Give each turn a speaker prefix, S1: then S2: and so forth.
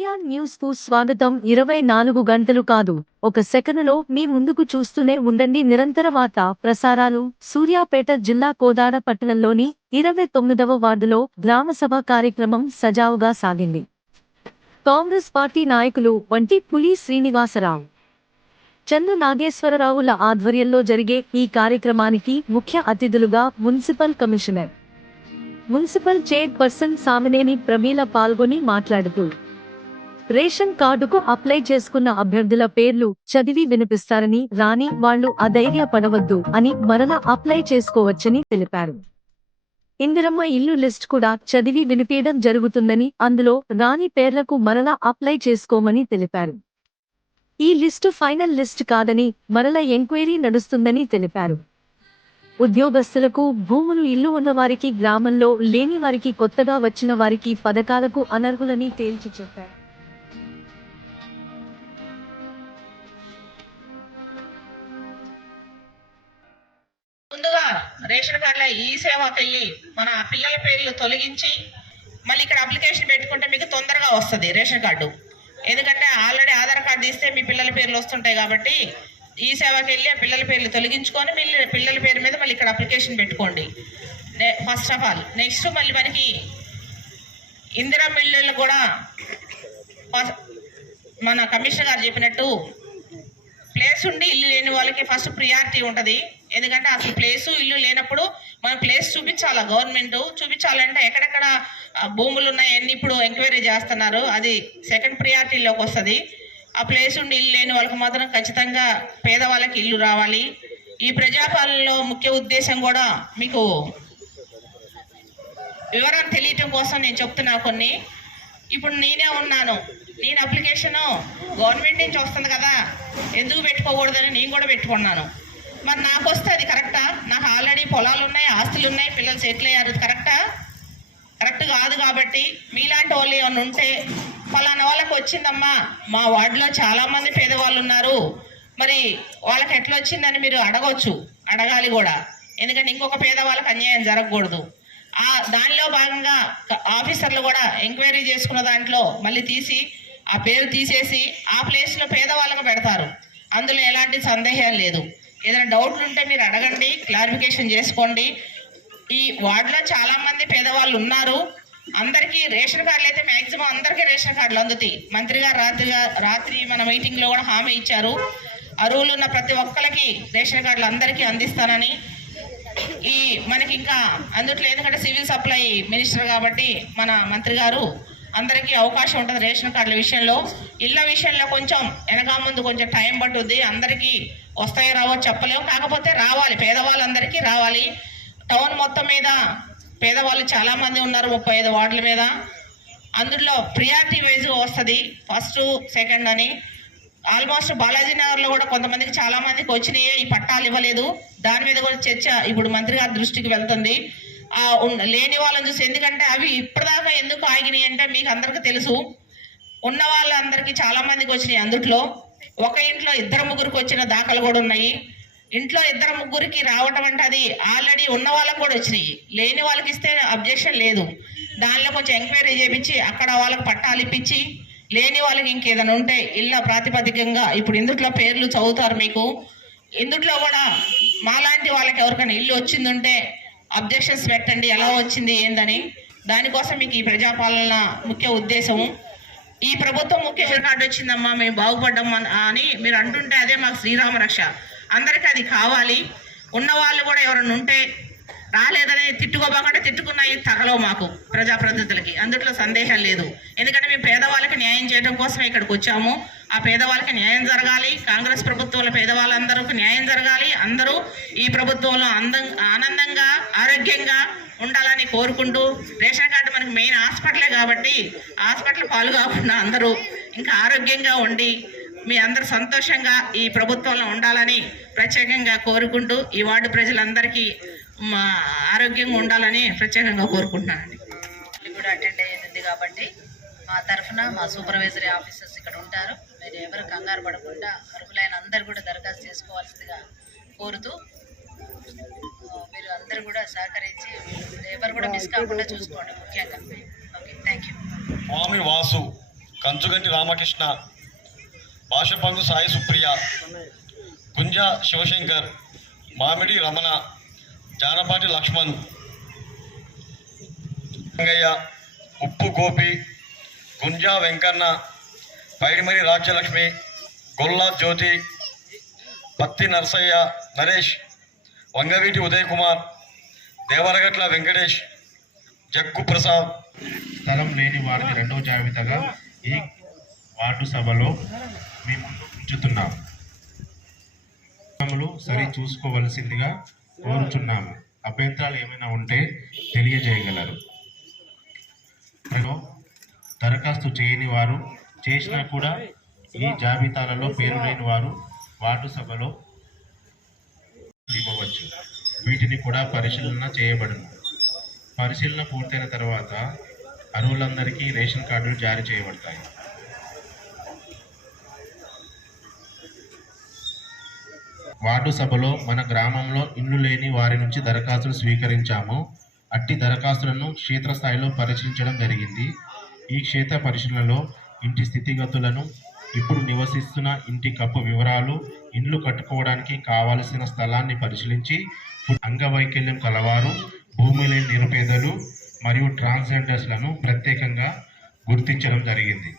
S1: న్యూస్కు స్వాగతం. ఇరవై నాలుగు గంటలు కాదు ఒక సెకనులో మీ ముందుకు చూస్తూనే ఉండండి. నిరంతర వార్త ప్రసారాలు. సూర్యాపేట జిల్లా కోదాడ పట్టణంలోని ఇరవై తొమ్మిదవ వార్డులో గ్రామసభ కార్యక్రమం సజావుగా సాగింది. కాంగ్రెస్ పార్టీ నాయకులు వంటి పులి శ్రీనివాసరావు చందు నాగేశ్వరరావుల ఆధ్వర్యంలో జరిగే ఈ కార్యక్రమానికి ముఖ్య అతిథులుగా municipal commissioner municipal chairperson Samineni Pramila పాల్గొని మాట్లాడుతూ రేషన్ కార్డుకు అప్లై చేసుకున్న అభ్యర్థుల పేర్లు చదివి వినిపిస్తారని రాని వాళ్ళు అధైర్యపడవద్దు అని మరలా అప్లై చేసుకోవచ్చని తెలిపారు. ఇందిరమ్మ ఇల్లు లిస్ట్ కూడా చదివి వినిపించడం జరుగుతుందని అందులో రాని పేర్లకు మరలా అప్లై చేసుకోమని తెలిపారు. ఈ లిస్టు ఫైనల్ లిస్ట్ కాదని మరల ఎంక్వైరీ నడుస్తుందని తెలిపారు. ఉద్యోగస్తులకు భూములు ఇల్లు ఉన్నవారికి గ్రామంలో లేని వారికి కొత్తగా వచ్చిన వారికి పథకాలకు అనర్హులని తేల్చి చెప్పారు.
S2: రేషన్ కార్డులో ఈ సేవకి వెళ్ళి మన పిల్లల పేర్లు తొలగించి మళ్ళీ ఇక్కడ అప్లికేషన్ పెట్టుకుంటే మీకు తొందరగా వస్తుంది రేషన్ కార్డు. ఎందుకంటే ఆల్రెడీ ఆధార్ కార్డు తీస్తే మీ పిల్లల పేర్లు వస్తుంటాయి కాబట్టి ఈ సేవకి వెళ్ళి ఆ పిల్లల పేర్లు తొలగించుకొని మళ్ళీ పిల్లల పేరు మీద మళ్ళీ ఇక్కడ అప్లికేషన్ పెట్టుకోండి. ఫస్ట్ ఆఫ్ ఆల్ నెక్స్ట్ మళ్ళీ మనకి ఇందిరా మిల్లులు కూడా మన కమిషనర్ గారు చెప్పినట్టు ప్లేస్ ఉండి ఇల్లు లేని వాళ్ళకి ఫస్ట్ ప్రియారిటీ ఉంటుంది. ఎందుకంటే అసలు ప్లేస్ ఇల్లు లేనప్పుడు మనం ప్లేస్ చూపించాలా? గవర్నమెంట్ చూపించాలంటే ఎక్కడెక్కడ భూములు ఉన్నాయన్నీ ఇప్పుడు ఎంక్వైరీ చేస్తున్నారు. అది సెకండ్ ప్రియారిటీలోకి వస్తుంది. ఆ ప్లేస్ ఉండి ఇల్లు లేని వాళ్ళకి మాత్రం ఖచ్చితంగా పేదవాళ్ళకి ఇల్లు రావాలి. ఈ ప్రజాపాలనలో ముఖ్య ఉద్దేశం కూడా మీకు వివరాలు తెలియటం కోసం నేను చెప్తున్నా కొన్ని. ఇప్పుడు నేనే ఉన్నాను. నేను అప్లికేషన్ గవర్నమెంట్ నుంచి వస్తుంది కదా. ఎందుకు పెట్టుకోకూడదని నేను కూడా పెట్టుకున్నాను. మరి నాకు వస్తే అది కరెక్టా నాకు ఆల్రెడీ పొలాలు ఉన్నాయి ఆస్తులు ఉన్నాయి పిల్లలు సెటిల్ అయ్యారు. కరెక్టా కరెక్ట్ కాదు కాబట్టి మీలాంటి వాళ్ళు ఏమైనా ఉంటే ఫలానా వాళ్ళకి వచ్చిందమ్మా. మా వార్డులో చాలామంది పేదవాళ్ళు ఉన్నారు. మరి వాళ్ళకి ఎట్లా వచ్చిందని మీరు అడగవచ్చు అడగాలి కూడా. ఎందుకంటే ఇంకొక పేదవాళ్ళకి అన్యాయం జరగకూడదు. ఆ దానిలో భాగంగా ఆఫీసర్లు కూడా ఎంక్వైరీ చేసుకున్న దాంట్లో మళ్ళీ తీసి ఆ పేరు తీసేసి ఆ ప్లేస్లో పేదవాళ్ళకు పెడతారు. అందులో ఎలాంటి సందేహం లేదు. ఏదైనా డౌట్లు ఉంటే మీరు అడగండి క్లారిఫికేషన్ చేసుకోండి. ఈ వార్డులో చాలామంది పేదవాళ్ళు ఉన్నారు. అందరికీ రేషన్ కార్డులు అయితే మాక్సిమం అందరికీ రేషన్ కార్డులు అందుతాయి. మంత్రి గారు రాత్రిగా రాత్రి మన మీటింగ్లో కూడా హామీ ఇచ్చారు. అరువులు ఉన్న ప్రతి ఒక్కరికి రేషన్ కార్డులు అందరికీ అందిస్తానని. ఈ మనకి ఇంకా అందుట్లో ఎందుకంటే సివిల్ సప్లై మినిస్టర్ కాబట్టి మన మంత్రి గారు అందరికీ అవకాశం ఉంటుంది రేషన్ కార్డుల విషయంలో. ఇళ్ళ విషయంలో కొంచెం వెనక ముందు కొంచెం టైం పట్టుద్ది. అందరికీ వస్తాయో రావో చెప్పలేము. కాకపోతే రావాలి. పేదవాళ్ళందరికీ రావాలి. టౌన్ మొత్తం మీద పేదవాళ్ళు చాలామంది ఉన్నారు ముప్పై ఐదు వార్డుల మీద. అందులో ప్రియారిటీ వైజ్ వస్తుంది ఫస్ట్ సెకండ్ అని. ఆల్మోస్ట్ బాలాజీ నగర్లో కూడా కొంతమందికి చాలామందికి వచ్చినాయి ఈ పట్టాలు ఇవ్వలేదు. దాని మీద కూడా చర్చ ఇప్పుడు మంత్రి గారి దృష్టికి వెళ్తుంది. లేని వాళ్ళని చూసి ఎందుకంటే అవి ఇప్పటిదాకా ఎందుకు ఆగినాయి అంటే మీకు అందరికీ తెలుసు. ఉన్న వాళ్ళందరికీ చాలామందికి వచ్చినాయి అందుట్లో. ఒక ఇంట్లో ఇద్దరు ముగ్గురికి వచ్చిన దాఖలు కూడా ఉన్నాయి. ఇంట్లో ఇద్దరు ముగ్గురికి రావటం అంటే అది ఆల్రెడీ ఉన్న వాళ్ళకి కూడా వచ్చినాయి. లేని వాళ్ళకి ఇస్తే అబ్జెక్షన్ లేదు. దానిలో కొంచెం ఎంక్వైరీ చేపించి అక్కడ వాళ్ళకి పట్టాలు ఇప్పించి లేని వాళ్ళకి ఇంకేదైనా ఉంటే ఇళ్ళ ప్రాతిపదికంగా ఇప్పుడు ఇందుట్లో పేర్లు చదువుతారు మీకు. ఇందుట్లో కూడా మాలాంటి వాళ్ళకి ఎవరికైనా ఇల్లు వచ్చిందంటే అబ్జెక్షన్స్ పెట్టండి ఎలా వచ్చింది ఏందని. దానికోసం మీకు ఈ ప్రజాపాలన ముఖ్య ఉద్దేశము. ఈ ప్రభుత్వం ముఖ్య కార్డు వచ్చిందమ్మా మేము బాగుపడ్డాం అని మీరు అంటుంటే అదే మాకు శ్రీరామ రక్ష. అందరికీ అది కావాలి. ఉన్న వాళ్ళు కూడా ఎవరైనా ఉంటే రాలేదని తిట్టుకోబాకంటే తిట్టుకున్నాయి తగలవు మాకు ప్రజాప్రతినిధులకి. అందుట్లో సందేహం లేదు. ఎందుకంటే మేము పేదవాళ్ళకి న్యాయం చేయడం కోసమే ఇక్కడికి వచ్చాము. ఆ పేదవాళ్ళకి న్యాయం జరగాలి. కాంగ్రెస్ ప్రభుత్వంలో పేదవాళ్ళందరికీ న్యాయం జరగాలి. అందరూ ఈ ప్రభుత్వంలో అందం ఆనందంగా ఆరోగ్యంగా ఉండాలని కోరుకుంటూ రేషన్ కార్డు మనకు మెయిన్ హాస్పిటలే కాబట్టి హాస్పిటల్ పాలు కాకుండా అందరూ ఇంకా ఆరోగ్యంగా ఉండి మీ అందరు సంతోషంగా ఈ ప్రభుత్వంలో ఉండాలని ప్రత్యేకంగా కోరుకుంటూ ఈ వార్డు ప్రజలందరికీ మా ఆరోగ్యంగా ఉండాలని ప్రత్యేకంగా కోరుకుంటున్నానండి.
S3: కూడా అటెండ్ అయ్యేది కాబట్టి మా తరఫున మా సూపర్వైజరీ ఆఫీసర్స్ ఇక్కడ ఉంటారు. మీరు ఎవరు కంగారు పడకుండా అర్హులైన అందరు కూడా దరఖాస్తు చేసుకోవాల్సిందిగా కోరుతూ మీరు అందరూ కూడా సహకరించి ఎవరు కూడా మిస్ కాకుండా చూసుకోండి ముఖ్యంగా. Okay thank you
S4: Swami Vasu Kanchuganti Ramakrishna Bhashapangu Sai Supriya Kunja Shivashankar Mamidi Ramana Janapati Laxman Rangayya ఉప్పు గోపి గుంజా వెంకన్న పైడిమరి రాజ్యలక్ష్మి గొల్లా జ్యోతి పత్తి నరసయ్య నరేష్ వంగవీటి ఉదయ్ కుమార్ దేవరగట్ల వెంకటేష్ జగ్గు ప్రసాద్
S5: స్థలం లేని వారిని రెండవ జాబితాగా ఈ వార్డు సభలో మీ ముందు ఉంచుతున్నాం. సరి చూసుకోవలసిందిగా కోరుచున్నాము. అభ్యంతరాలు ఏమైనా ఉంటే తెలియజేయగలరు. దరఖాస్తు చేయని వారు చేసినా కూడా ఈ జాబితాలలో పేరు లేని వారు వార్డు సభలో చేయవచ్చు. వీటిని కూడా పరిశీలన చేయబడును. పరిశీలన పూర్తయిన తర్వాత అర్హులందరికీ రేషన్ కార్డులు జారీ చేయబడతాయి. వార్డు సభలో మన గ్రామంలో ఇల్లు లేని వారి నుంచి దరఖాస్తులు స్వీకరించాము. అట్టి దరఖాస్తులను క్షేత్రస్థాయిలో పరిశీలించడం జరిగింది. ఈ క్షేత్ర పరిశీలనలో ఇంటి స్థితిగతులను ఇప్పుడు నివసిస్తున్న ఇంటి కప్పు వివరాలు ఇండ్లు కట్టుకోవడానికి కావలసిన స్థలాన్ని పరిశీలించి అంగవైకల్యం కలవారు భూమి లేని నిరుపేదలు మరియు ట్రాన్స్జెండర్స్లను ప్రత్యేకంగా గుర్తించడం జరిగింది.